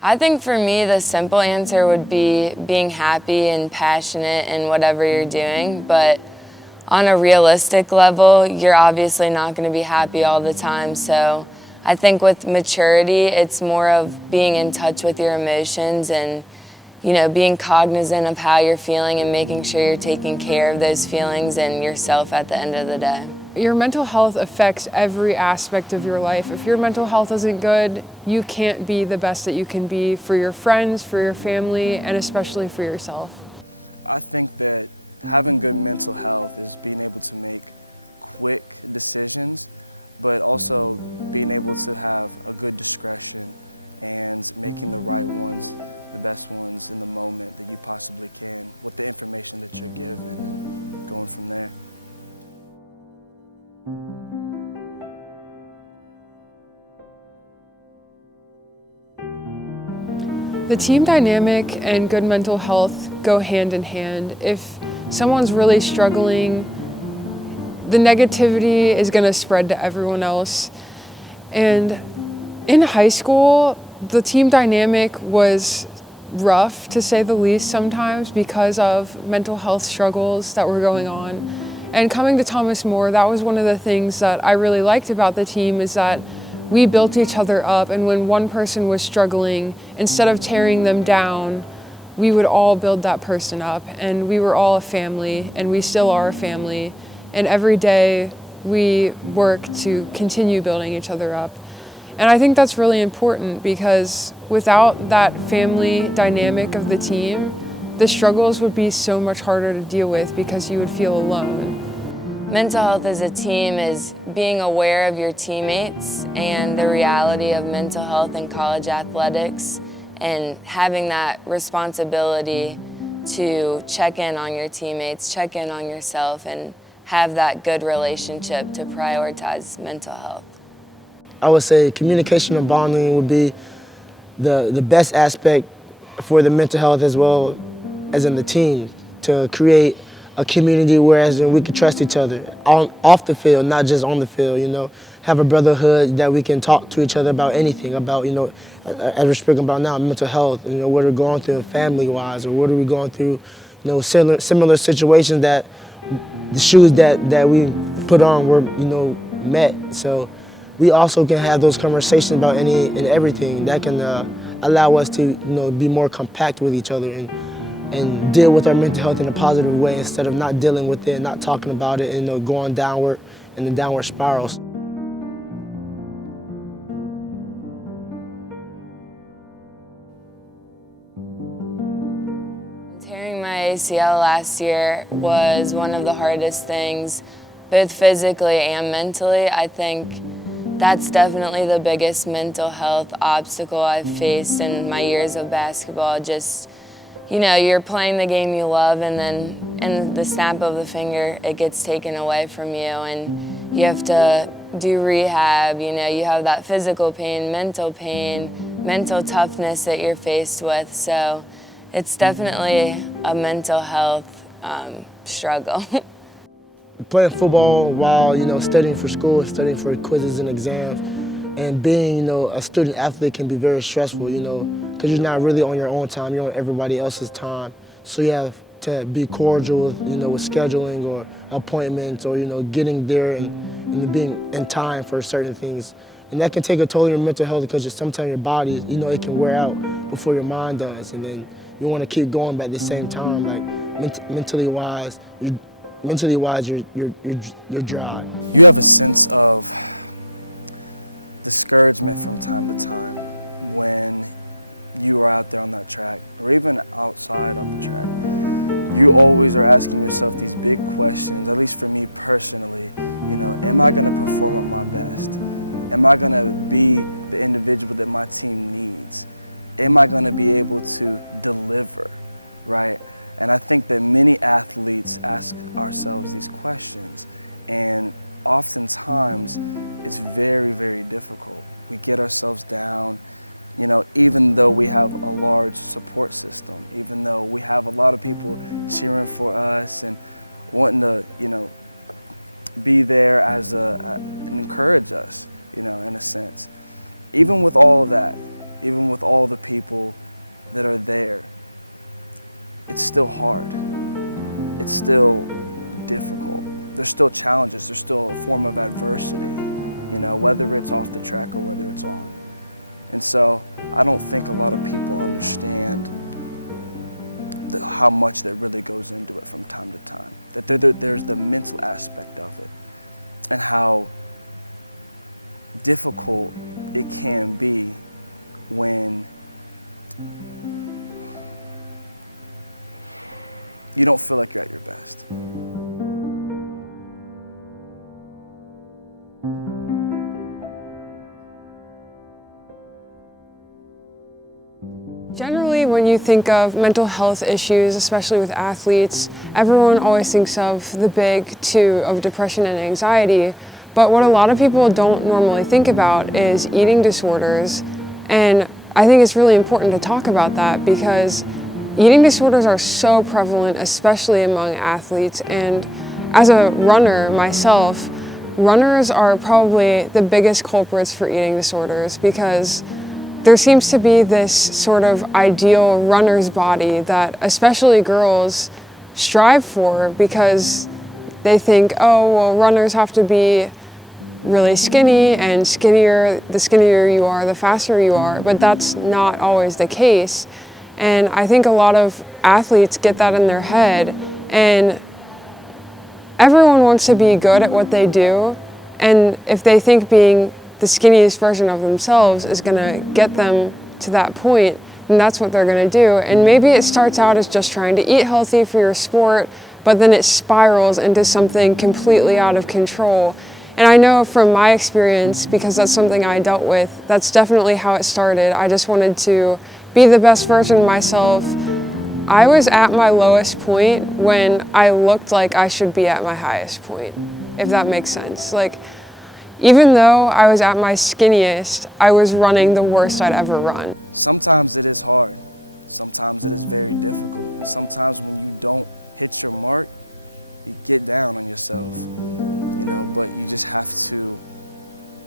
I think for me, the simple answer would be being happy and passionate in whatever you're doing. But on a realistic level, you're obviously not going to be happy all the time. So I think with maturity, it's more of being in touch with your emotions and, you know, being cognizant of how you're feeling and making sure you're taking care of those feelings and yourself at the end of the day. Your mental health affects every aspect of your life. If your mental health isn't good, you can't be the best that you can be for your friends, for your family, and especially for yourself. I think that having good mental health is being able to make quick decisions, but also being able to have a good discretion and making the right ones, the best ones in the moment that you possibly can with the information that you're given and going from there. The team dynamic and good mental health go hand in hand. If someone's really struggling, the negativity is going to spread to everyone else. And in high school, the team dynamic was rough, to say the least, sometimes because of mental health struggles that were going on. And coming to Thomas More, that was one of the things that I really liked about the team, is that we built each other up, and when one person was struggling, instead of tearing them down, we would all build that person up, and we were all a family, and we still are a family, and every day we work to continue building each other up. And I think that's really important, because without that family dynamic of the team, the struggles would be so much harder to deal with because you would feel alone. Mental health as a team is being aware of your teammates and the reality of mental health in college athletics, and having that responsibility to check in on your teammates, check in on yourself, and have that good relationship to prioritize mental health. I would say communication and bonding would be the best aspect for the mental health as well as in the team, to create a community whereas we can trust each other off the field, not just on the field, you know. Have a brotherhood that we can talk to each other about anything, about, you know, as we're speaking about now, mental health, you know, what are we going through family-wise, or what are we going through, you know, similar situations that the shoes that we put on were, you know, met. So we also can have those conversations about any and everything that can allow us to, you know, be more compact with each other and deal with our mental health in a positive way, instead of not dealing with it, not talking about it, and, you know, going downward in the downward spirals. Tearing my ACL last year was one of the hardest things, both physically and mentally. I think that's definitely the biggest mental health obstacle I've faced in my years of basketball. Just, you know, you're playing the game you love, and then in the snap of the finger, it gets taken away from you, and you have to do rehab. You know, you have that physical pain, mental toughness that you're faced with. So it's definitely a mental health struggle. Playing football while, you know, studying for school, studying for quizzes and exams, and being, you know, a student athlete can be very stressful, you know, because you're not really on your own time, you're on everybody else's time. So you have to be cordial with, you know, with scheduling or appointments, or, you know, getting there and being in time for certain things. And that can take a toll on your mental health, because sometimes your body, you know, it can wear out before your mind does, and then you want to keep going, but at the same time, like mentally wise, you're dry. You have a sense of discouragement from time to time when you are out there on that track, or even outside of the track. You always are asking yourself these big questions, at least for me personally, you know, am I gonna perform at my best? Am I gonna be the individual that my team needs? Am I gonna be able to deliver, right? And I think that many athletes ask ourselves these questions, and oftentimes it's very, very difficult. We get ourselves down, you know, even though we have a large support system, even though we have a lot of people cheering for us and wanting to, you know, be there as and encourage us, you know, in a sense. Even with all of that, even with all the people that are there, it's still hard. It's still difficult. There's still challenges. There's still a form of adversity, you know, whether it's off the track or whether it's on. And so I don't think a lot of people understand how much that really goes into it from time to time. That there's the mental aspect of it and how difficult it can be when you don't feel like you're at your best. Generally, when you think of mental health issues, especially with athletes, everyone always thinks of the big two of depression and anxiety. But what a lot of people don't normally think about is eating disorders. And I think it's really important to talk about that because eating disorders are so prevalent, especially among athletes. And as a runner myself, runners are probably the biggest culprits for eating disorders because there seems to be this sort of ideal runner's body that especially girls strive for because they think, oh, well, runners have to be really skinny, and the skinnier you are, the faster you are, but that's not always the case. And I think a lot of athletes get that in their head, and everyone wants to be good at what they do, and if they think being the skinniest version of themselves is gonna get them to that point, then that's what they're gonna do. And maybe it starts out as just trying to eat healthy for your sport, but then it spirals into something completely out of control. And I know from my experience, because that's something I dealt with, that's definitely how it started. I just wanted to be the best version of myself. I was at my lowest point when I looked like I should be at my highest point, if that makes sense. Like, even though I was at my skinniest, I was running the worst I'd ever run. Sometimes it is hard. Sometimes it is very difficult. And sometimes when you don't hit your mark, you get down on yourself, you know, but you just have to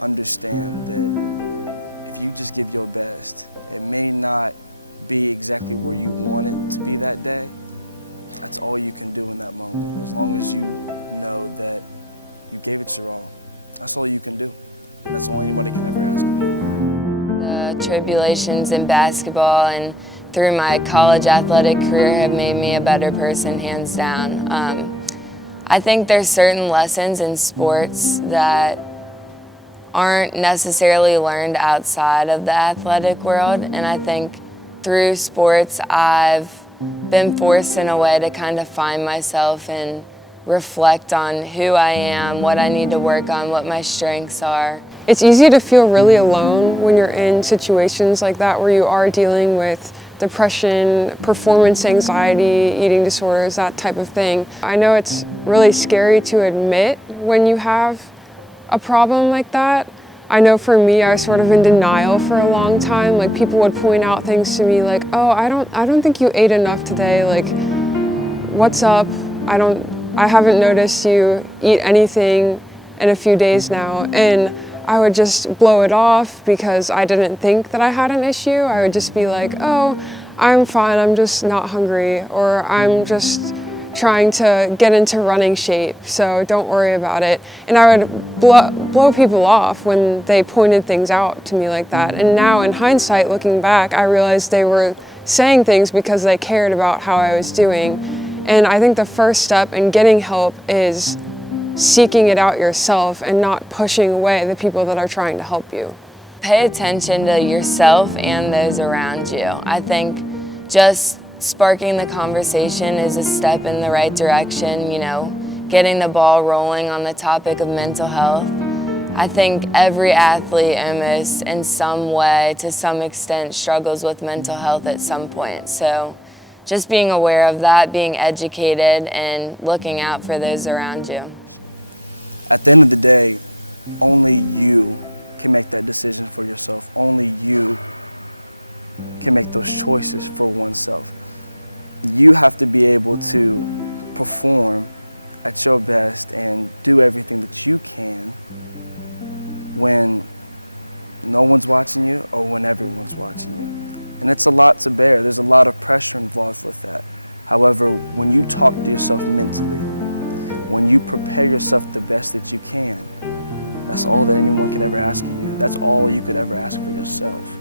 understand that if you just give your best, it may not be exactly where you want it to be that day. That's all you can do in that moment, as long as you know that you gave it your all. That's all you can do, and that's all anybody can ever ask of you. The tribulations in basketball and through my college athletic career have made me a better person, hands down. I think there's certain lessons in sports that aren't necessarily learned outside of the athletic world, and I think through sports I've been forced in a way to kind of find myself and reflect on who I am, what I need to work on, what my strengths are. It's easy to feel really alone when you're in situations like that where you are dealing with depression, performance anxiety, eating disorders, that type of thing. I know it's really scary to admit when you have a problem like that. I know for me, I was sort of in denial for a long time. Like, people would point out things to me like, oh, I don't think you ate enough today. Like, what's up? I haven't noticed you eat anything in a few days now. And I would just blow it off because I didn't think that I had an issue. I would just be like, oh, I'm fine, I'm just not hungry, or I'm just trying to get into running shape, so don't worry about it. And I would blow people off when they pointed things out to me like that. And now in hindsight, looking back, I realized they were saying things because they cared about how I was doing. And I think the first step in getting help is seeking it out yourself and not pushing away the people that are trying to help you. Pay attention to yourself and those around you. I think just sparking the conversation is a step in the right direction, you know, getting the ball rolling on the topic of mental health. I think every athlete almost in some way, to some extent, struggles with mental health at some point. So just being aware of that, being educated, and looking out for those around you. At the end of the day, only you can make that decision for yourself. Only you can make those choices for oneself. You have to be able to perform at your best and do everything that you can when no one's watching you or when everyone's watching you. And it's a lot to bear. There's a lot of pressure involved with that. However, when you talk to yourself mentally, when you prepare yourself the best that you can, that's all that anyone could ever ask of you. That's all you could ever ask for yourself.